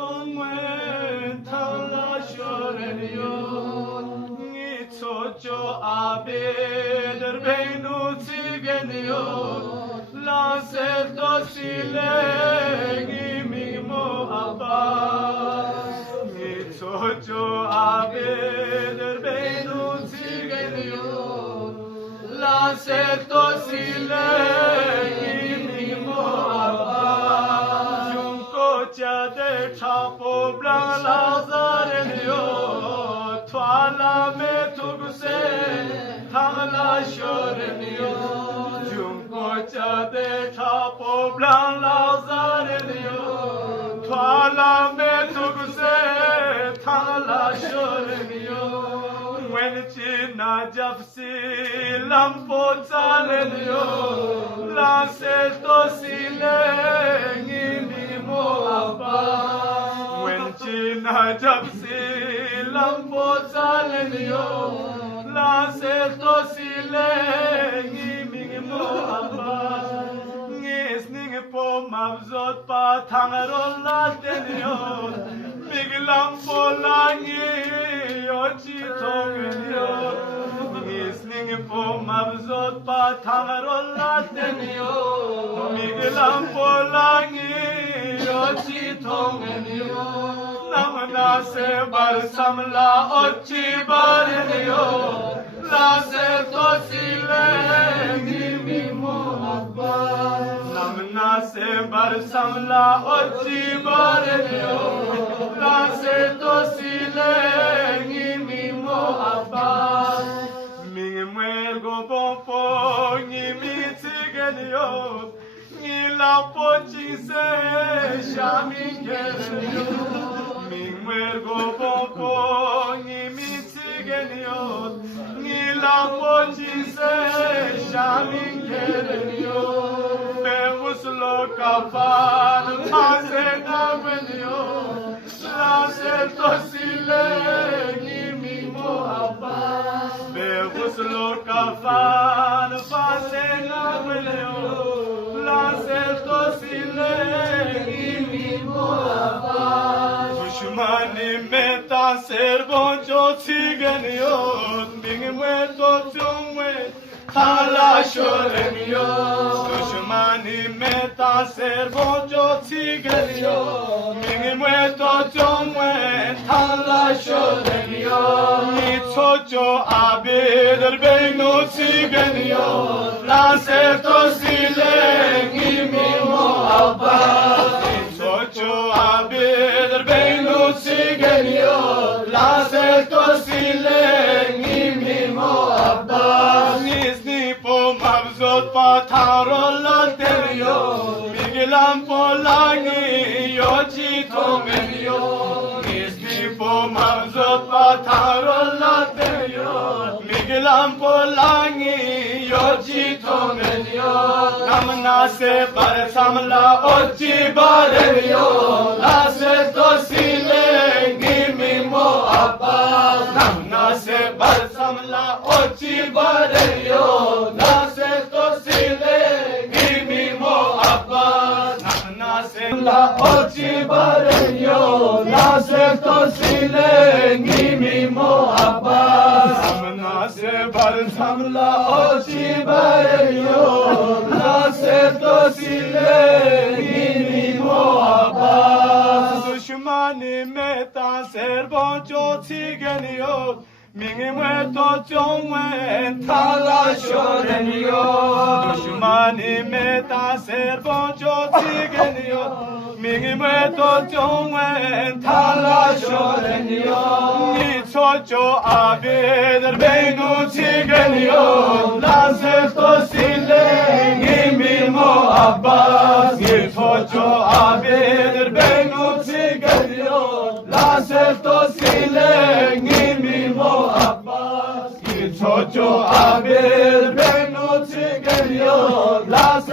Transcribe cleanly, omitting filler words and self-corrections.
정wen 탈라쇼레니요 니초조 아베들 베누 찌게니요 라세도 실랭이 미모 아빠 니초조 아베들 베누 찌게니요 라세도 실랭이 미모 아빠 중고자들 차포 블랑 라자레니요 토알라메 토구세 탕라쇼레니요 중고자들 차포 블랑 라자레니요 토알라메 토구세 탕라쇼레니요 왠지 나 잡시 람포 잘레니요 라셀도 실랭이 미모 아빠 왠지 나 잡시 람포 잘레니요 라셀도 실랭이 미모 아빠 닝스닝 봄암zott 바탕으로 라떼니요 랑볼랑이 어찌 통해요 닝스닝 봄암zott 바탕으로 라떼니요 랑볼랑이 어찌 통해요 나무나세 발삼라 어찌 바래니요 라세도 실랭이 미모 아빠 나무나세 발삼라 어찌 바래니요 라세도 실랭이 미모 아빠 밍무엘고 뽕뽕이 미치게니요 닐라포치세 샤밍게니요 밍무엘고 뽕뽕이 미치게니요 닐라포치세 샤밍게니요 베우슬로 카파는 마세나베니요 라셀도 실랭이 미모 아빠 베우슬로 카파는 마세나베니요 라셀도 실랭이 미모 아빠 조슈마니 메타 세르본조 치게니요 밍무에도 종웨 탈라쇼레니요 조슈마니 메타 세르본조 치게니요 밍무에도 종웨 탈라쇼레니요 니초조 아베들 베노 치게니요 라세토 실랭이 미모 아빠 니초조 아베들 베노 치게니요 라세토 실랭이 미모 아빠 니스니포 맘솥 바타로 라테리요 미겔람 폴랑이 요지 통메니요 니스니포 맘솥 바타로 라테리요 미겔람 폴랑이 요지 통메니요 나무나세 바레삼라 어찌 바레리요 라세토 실랭이 미모 아빠 나무나세 바레삼라 어찌 바레리요 라세토 실랭이 미모 아빠 나무나세 라 어찌 바레리요 라세토 실랭이 미모 아빠 나무나세 바레삼라 어찌 바레리요 라세토 실랭이 미모 아빠 수슈마니 메타 세르본조 치게니요 밍이무에도 종웬 탈라쇼레니요 수슈마니 메타 세르본조 치게니요 밍이무에도 종웬 탈라쇼레니요 니초조 아베들 베누 치게니요 라세토 실랭이 미모 아빠 니초조 아베들 베누 치게니요 라세토 실랭이 미모 아빠 니초조 아베들 베누 치게니요 라세